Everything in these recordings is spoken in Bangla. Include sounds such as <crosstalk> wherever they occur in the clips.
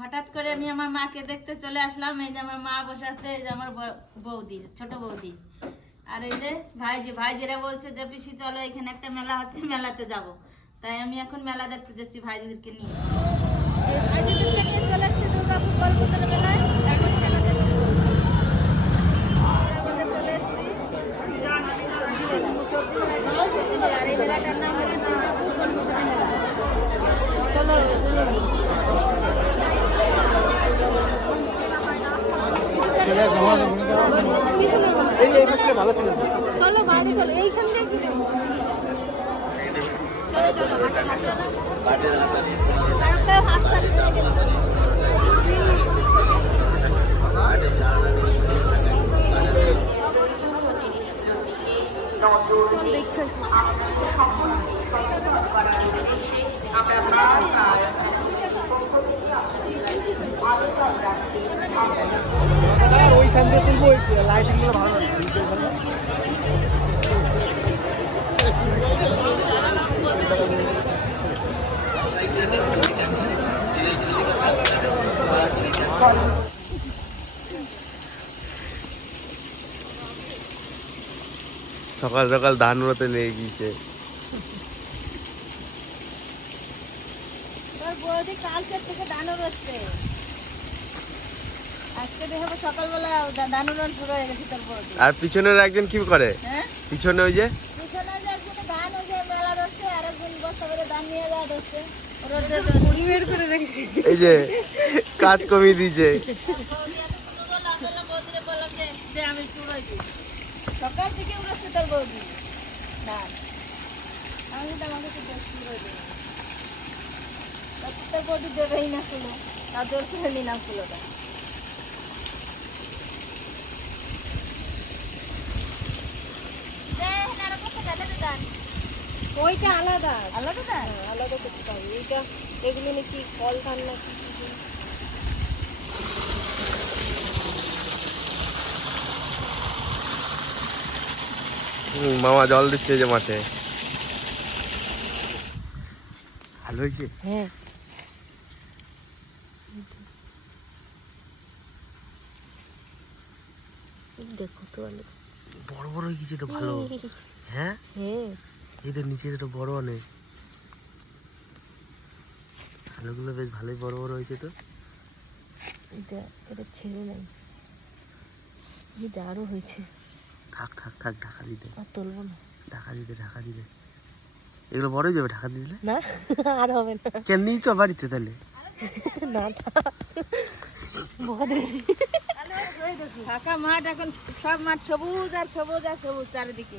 হঠাৎ করে আমি আমার মাকে দেখতে চলে আসলাম এই যে আমার মা বসে আছে এই যে আমার ব- বৌদি ছোট বৌদি। আর এই যে ভাইজি ভাইজিরা বলছে যে পিসি চলো এখানে একটা মেলা হচ্ছে মেলাতে যাব। তাই আমি এখন মেলা দেখতে যাচ্ছি ভাইজিদেরকে নিয়ে। ভাইজিদেরকে নিয়ে চলে এসেছি দুর্গাপুর মেলায়। এখন মেলা দেখতে চলে এসেছি আর এই মেলাটার নাম হচ্ছে দুর্গাপুর মেলা। চলো বাইরে চলো এইখান থেকে কি যাব ওইখান দিয়ে তুলবো ওই লাইটিং ভালো সকাল সকাল ধান রোতে লেগে গিয়েছে। তোর বৌদি কালকে থেকে দানো রচ্ছে আজকে দেখো সকালবেলা দা- দানো রোল শুরু হয়ে গেছে তোর বৌদি আর পিছনের একজন কি করে? হ্যাঁ? পিছনে ওই যে? এই যে কাজ কমিয়ে দিয়েছে। সকাল থেকে উড়ছে তোর বৌদি ধান আমি আমাকে তো দেবে তোর বৌদি দেবেই না ফুলো। তার করে নিলাম ফুলোটা। ওইটা আলাদা। আলাদা না আলাদা করতে এইটা এগুলো নাকি কি। মামা জল দিচ্ছে যে মাঠে। ভালো হয়েছে? হ্যাঁ। দেখো তো বড় বড় হয়ে গেছে তো ভালো। <laughs> হ্যাঁ? হ্যাঁ। এদের নিচে এটা বড় অনেক। আলুগুলো বেশ ভালোই বড় বড় হয়েছে তো। এটা ছেড়ে নাই এটা আরও হয়েছে। থাক থাক থাক ঢাকা দিতে। আর তুলবো না। ঢাকা দিতে ঢাকা দিতে। এগুলো বড় হয়ে যাবে ঢাকা দিলে? না আর হবে না। কেন নিয়েছ বাড়িতে তাহলে? না বড় ফাঁকা মাঠ এখন সব মাঠ সবুজ আর সবুজ আর সবুজ চারিদিকে।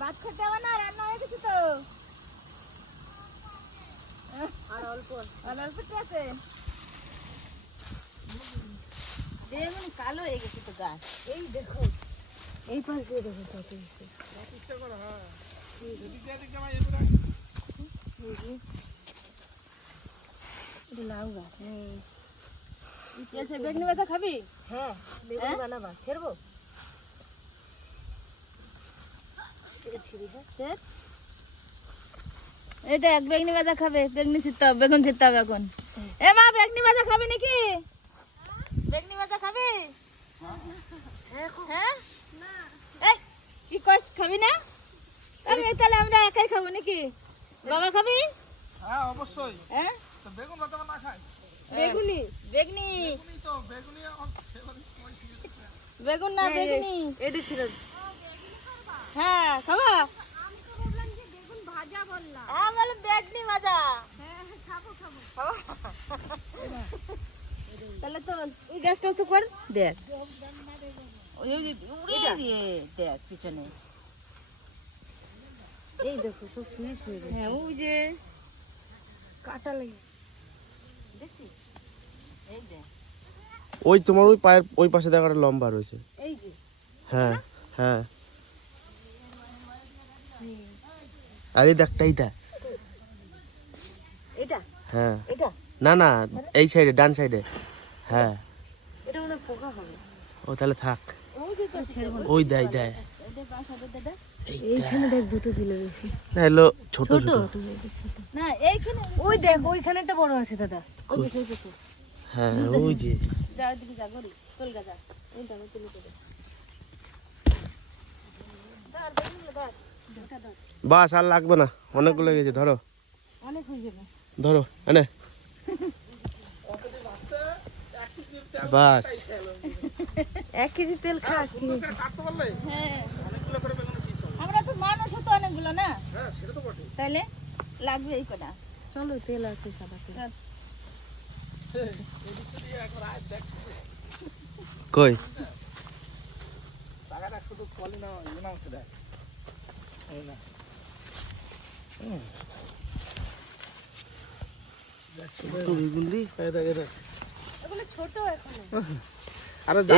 ভাত খেতে হবে না রান্না হয়ে গেছে তো। আর অল্প আর অল্প আছে। দেখুন কালো হয়ে গেছে তো গাছ। এই দেখো। এই পাশ দিয়ে দেখো কত হয়েছে। লাউ গাছ। কি আছে ব্যথা খাবি? হ্যাঁ হ্যাঁ? বানাবা। ছেড়বো এটা ছিঁড়ি হ্যাঁ শেষ? এই দেখ বেগনি ভাজা খাবে। বেগনি ছিটতে হবে বেগুন ছিটতে হবে এখন। এ মা বেগনি ভাজা খাবে নাকি? বেগনি ভাজা খাবি? হ্যাঁ। এই কি কস খাবি না? আমি তাহলে আমরা একাই খাব নাকি? বাবা খাবি? হ্যাঁ অবশ্যই। হ্যাঁ? তো বেগুন আমার না খাই বেগুনি? বেগনি। বেগুনই তো আছে। বেগুন না বেগুনি। এটা ছিল হ্যাঁ খাবা? হ্যাঁ বলে বেগনি ভাজা। খাব? <laughs> তাহলে তো ওই গ্যাসটা উঁচু কর দেখ। দেখ পিছনে। এই দেখো সব শুয়ে শুয়ে হ্যাঁ ওই যে কাটা লাগে এই দেখ। ওই তোমার ওই পায়ের ওই পাশে দেখো একটা লম্বা রয়েছে। এই যে। হ্যাঁ হ্যাঁ। আর এই দেখটা এইটা এটা? হ্যাঁ। এটা? না না এই সাইডে ডান সাইডে হ্যাঁ। এটা মনে পোকা হবে। ও তাহলে থাক। ওই যে তো ছেড়বো ওই দেয় দেয়। এইখানে দেখ। দুটো তুলে দিয়েছি। না এলো ছোট ছোট? না এইখানে ওই দেখ ওইখানে একটা বড় আছে দাদা। ওই পাশে হ্যাঁ ওই যে। যা দিকে যা চল গা যা। তুলে দেবো। বাস আর লাগবে না। অনেকগুলো গেছে ধরো। অনেক হয়ে যাবে। ধরো এনে। বাস। এক কেজি তেল খাস পারলে হ্যাঁ। আমরা তো মানুষও তো অনেকগুলো না? হ্যাঁ সেটা তো বটে তাইলে লাগবে এই কটা। চলো তেল আছে সাদা তেল। কই? টাকাটা শুধু কলি না না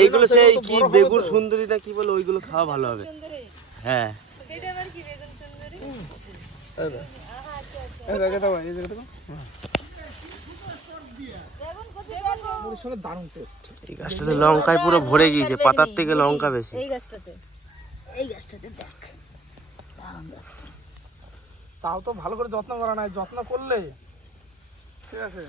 এইগুলো সেই কি বেগুন সুন্দরী না কি বলে ওইগুলো খাওয়া ভালো হবে। হ্যাঁ। এটা আবার কি বেগুন সুন্দরী? এই দেখ। এই দেখ, এটা ভাই, এই দেখ, এটা। মুড়ির সঙ্গে দারুণ টেস্ট এই গাছটাতে লঙ্কায় পুরো ভরে গিয়েছে পাতার থেকে লঙ্কা বেশি। এই গাছটাতে। এই গাছটাতে দেখ। তাও তো ভালো করে যত্ন করা নাই যত্ন করলে। ঠিক আছে?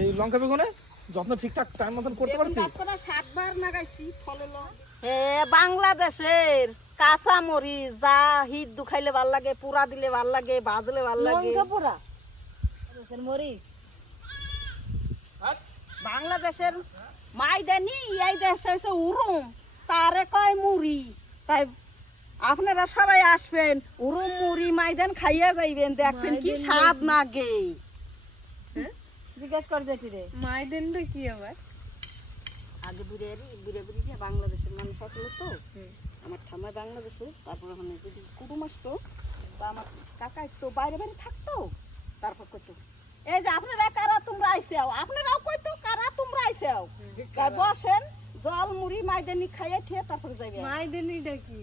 এই লঙ্কা বেগুনে যত্ন ঠিকঠাক টাইম মতন করতে পারছি সাতবার লাগাইছি বাংলাদেশের কাঁচা মরিচ যা হিট দুখাইলে ভালো লাগে পুরা দিলে ভালো লাগে ভাজলে ভালো লাগে। লঙ্কা পোড়া মরিচ। হ্যাঁ? বাংলাদেশের মাইদানি এই দেশে উরুম। তারে কয় মুড়ি? তাই আপনারা সবাই আসবেন উরুম মুড়ি মাইদান খাইয়া যাইবেন দেখবেন কি স্বাদ নাগে জিজ্ঞেস কর যেটি রে। মাইদেনটা কি আবার? আগে বুড়ে বুড়ে বুড়ি যে বাংলাদেশের মানুষ আসলে তো। আমার ঠাম্মাই বাংলাদেশে তারপর ওখানে যদি কুটুম আসতো তা আমার কাকা তো বাইরে বাইরে থাকতো তারপর কইতো এই যে আপনারা কারা তোমরা আইসাও আপনারাও কইতো কারা তোমরা আইসাও? তাই বসেন। জল মুড়ি মাইদানি খাইয়ে ঠিয়ে তারপর যাইবে। মাইদেনিটা কি?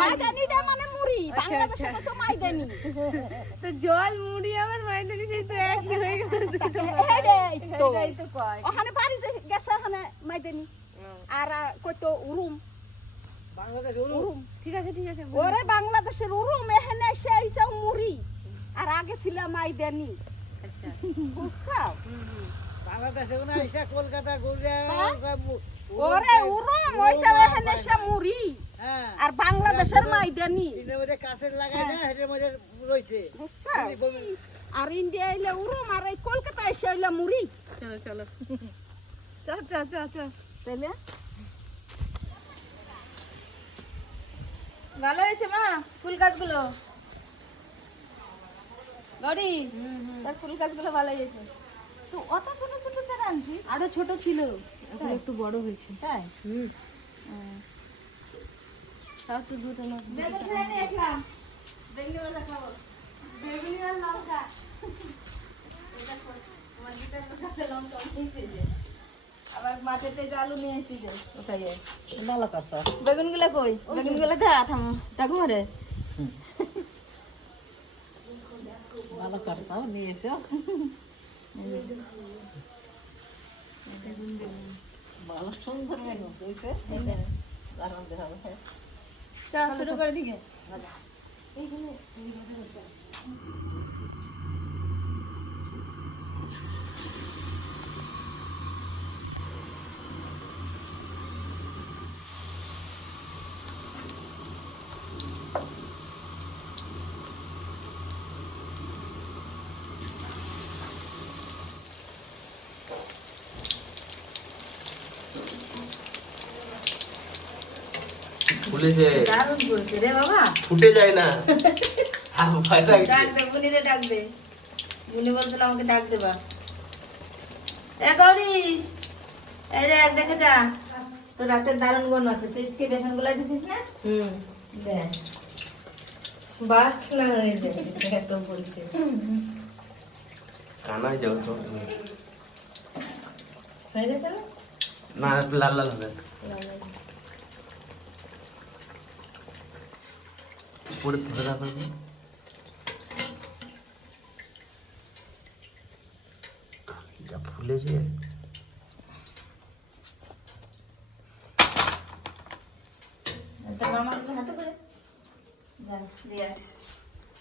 মাইদানিটা মানে মুড়ি বাংলাদেশে তো মাইদানি তো জল মুড়ি আবার মাইদেনি সেই তো একই হয়ে গেল এটাই তো। কয়। ওখানে বাড়ি যে গেছে ওখানে মাইদানি আর কইতো উরুম। ঠিক আছে ঠিক আছে ওরে বাংলাদেশের উরুম এখানে এসে আইসা মুড়ি। আর আগে ছিল মাইদানি আচ্ছা। বুঝছ বাংলাদেশে আইসা কলকাতা ঘুরে ওরে উরুম ওইসা এখানে এসে মুড়ি। হ্যাঁ। আর বাংলাদেশের মাইদানি। এর মধ্যে কাছের লাগাই না এর মধ্যে রয়েছে। আর ইন্ডিয়া আইলে উরুম আর এই কলকাতা এসে আইলে মুড়ি। চলো চলো। <laughs> চল চল চল চল। তাইলে? ভালো হয়েছে মা ফুল গাছগুলো? গড়ি তার ফুল গাছগুলো ভালো হয়েছে। তো অত ছোট ছোট চারা আনছি আরও ছোট ছিল। এখন একটু বড় হয়েছে। তাই? হুম। তাও তো দুটো আর লঙ্কা। আবার মাঠেতে আলু নিয়ে এসেছি যে। ওটাই ভালো কাঁচা বেগুনগুলা কই বেগুনগুলা দে আঠাম টাকু মারে ভালো কাঁচা নিয়ে এসো ভালো সুন্দর বেগুন হয়েছে দারুণ দেখাবে চা শুরু করে দিকে। ফুলেছে দারুণ করেছে রে বাবা। ফুটে যায় না। ডাক দে বুনিরে ডাক দে। বুনি বলছিল আমাকে ডাক দেবা। এ গৌরী এই দেখ দেখে যা। তোর রাতের দারুণ গন আছে। তুই আজকে বেসন গুলাই দিছিস না? হুম। দেখ। বাস্ট না হয়ে যায় এত বলছে। কানায় যাও তো। হয়ে গেছে না? লাল লাল হবে। উপরে ধরে রাখবে যা ফুলেছে।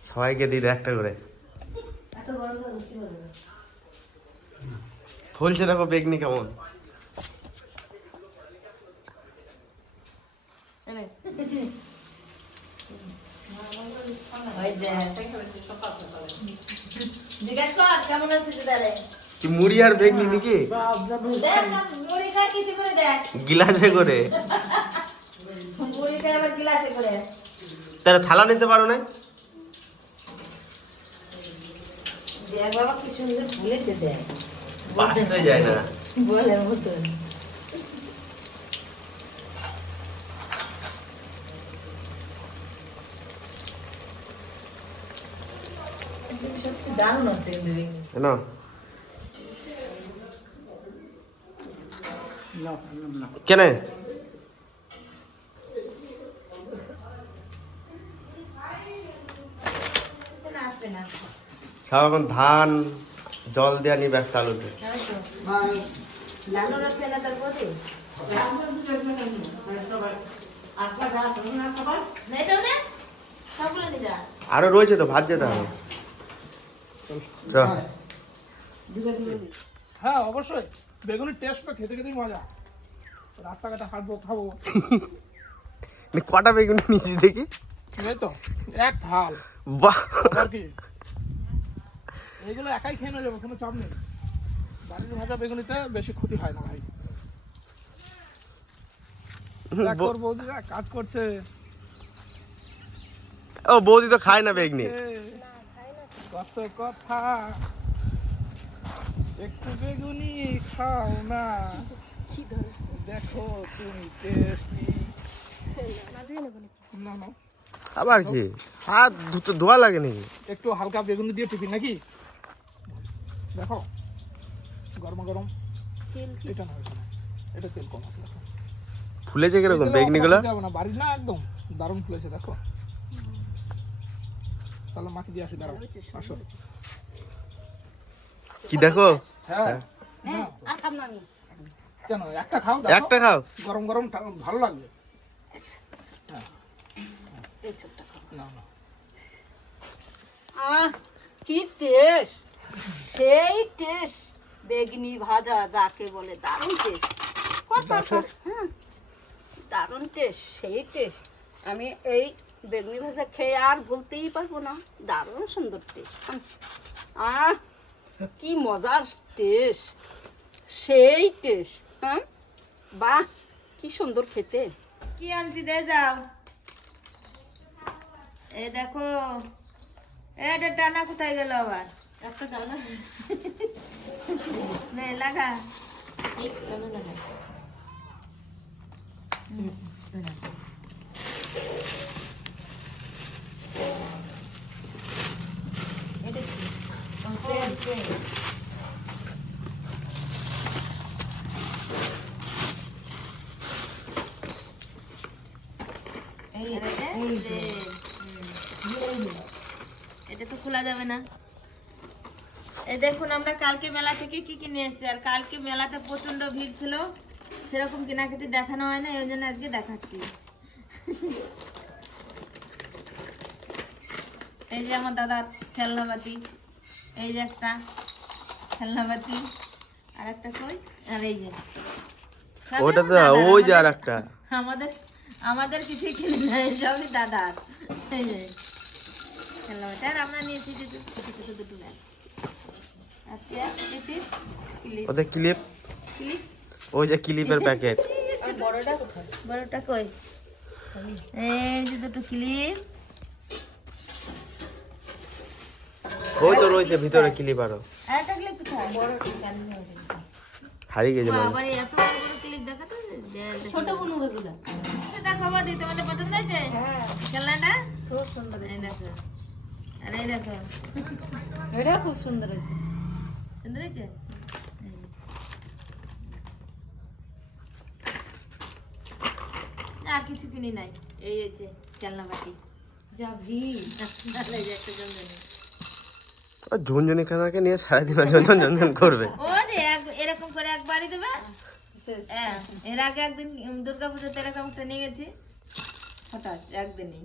সবাইকে দিন একটা করে। ফুলছে দেখো বেগনি কেমন। কি মুড়ি আর বেগনি নাকি? গিলাসে করে। তারা থালা নিতে পারো না দেখ বাবা কি সুন্দর ফুলেছে দেখ। যায় না। বলে মতন সত্যি দারুণ হচ্ছে সব এখন ধান, জল দেওয়া নিয়ে ব্যস্ত আলুতে আরও রয়েছে তো, ভাত যেতে হবে। হ্যাঁ অবশ্যই। বেগুনের টেস্ট তো খেতে খেতেই মজা। রাস্তাঘাটে হাঁটবো খাব। কটা বেগুন নিয়েছি দেখি? তো এক থাল বাহ। কি? এইগুলো একাই খেয়ে নেওয়া যাবে কোনো চাপ নেই। বাড়ির ভাজা বেগুনিতে বেশি ক্ষতি হয় না ভাই। বৌদিরা কাজ করছে। ও বৌদি তো খায় না বেগনি। কত কথা? একটু বেগুনি খাও না। দেখো তুমি টেস্টি না না। আবার কি? হাত ধুতে ধোয়া লাগে নাকি? একটু হালকা বেগুনি দিয়ে টিফিন নাকি? দেখো গরম গরম। এটা না এটা তেল কম আছে দেখো। ফুলেছে কীরকম এগুলো বেগনি গুলো অতটা না, বাড়ির না একদম। দারুণ ফুলেছে দেখো। তাহলে মাকে দিয়ে আসি দাঁড়াও আসো। কি দেখো? হ্যাঁ। আর খাম আমি। কেন একটা খাও একটা খাও। গরম গরম ভালো লাগবে। এই ছোট্ট খাও। না না। আহ কি টেস্ট। সেই টেস্ট। বেগনি ভাজা যাকে বলে দারুণ টেস্ট। কত কত হ্যাঁ দারুণ টেস্ট সেই টেস্ট। আমি এই বেগুনি ভাজা খেয়ে আর ভুলতেই পারব না। দারুণ সুন্দর টেস্ট আহ কি মজার টেস্ট সেই টেস্ট হ্যাঁ বাহ কি সুন্দর খেতে। কি আনছি দে যাও। এ দেখো এটা টানা কোথায় গেল আবার? একটা নে। লাগা। এটা যাবে না। এই দেখুন আমরা কালকে মেলা থেকে কি কিনে এসেছি? আর কালকে মেলাতে প্রচণ্ড ভিড় ছিল। সেরকম কেনাকাটি দেখানো হয় না এই জন্য আজকে দেখাচ্ছি। এই যে আমার দাদার খেলনাবাতি এই যে একটা খেলনাবাতি আর একটা কই? আর এই যে। ওটা তো ওই যে আর আমাদের- একটা আমাদের আমাদের কিছুই কিনে নেয় সবই দাদার। এই যে। আমরা নিয়েছি ছোট ছোট দুটো ব্যাগ ওদের ক্লিপ? ওই যে ক্লিপের প্যাকেট। বড়টা কোথায়? বড়টা কই? এই যে দুটো ক্লিপ। ওই তো রয়েছে ভিতরে ক্লিপ আরও। একটা ক্লিপ কোথায় হারিয়ে গেছে এত বড় বড় ক্লিপ দেখাতে ছোট বনুরে গুলা দেখাবো দি তোমাদের পছন্দ হয়েছে? হ্যাঁ। খেলনাটা? খুব সুন্দর। এই দেখো। আর এই এটাও খুব সুন্দর হয়েছে। আর কিছু কিনি নাই। এই হয়েছে খেলনা বাটি। যাবি একটা জঞ্জনি ঝুনঝুনি খানাকে নিয়ে সারাদিন ঝনঝন করবে। ও যে এরকম করে একবারই দেবে? হ্যাঁ, এর আগে একদিন দুর্গাপূজাতে এরকম একটা নিয়ে গেছি। হঠাৎ। একদিনই।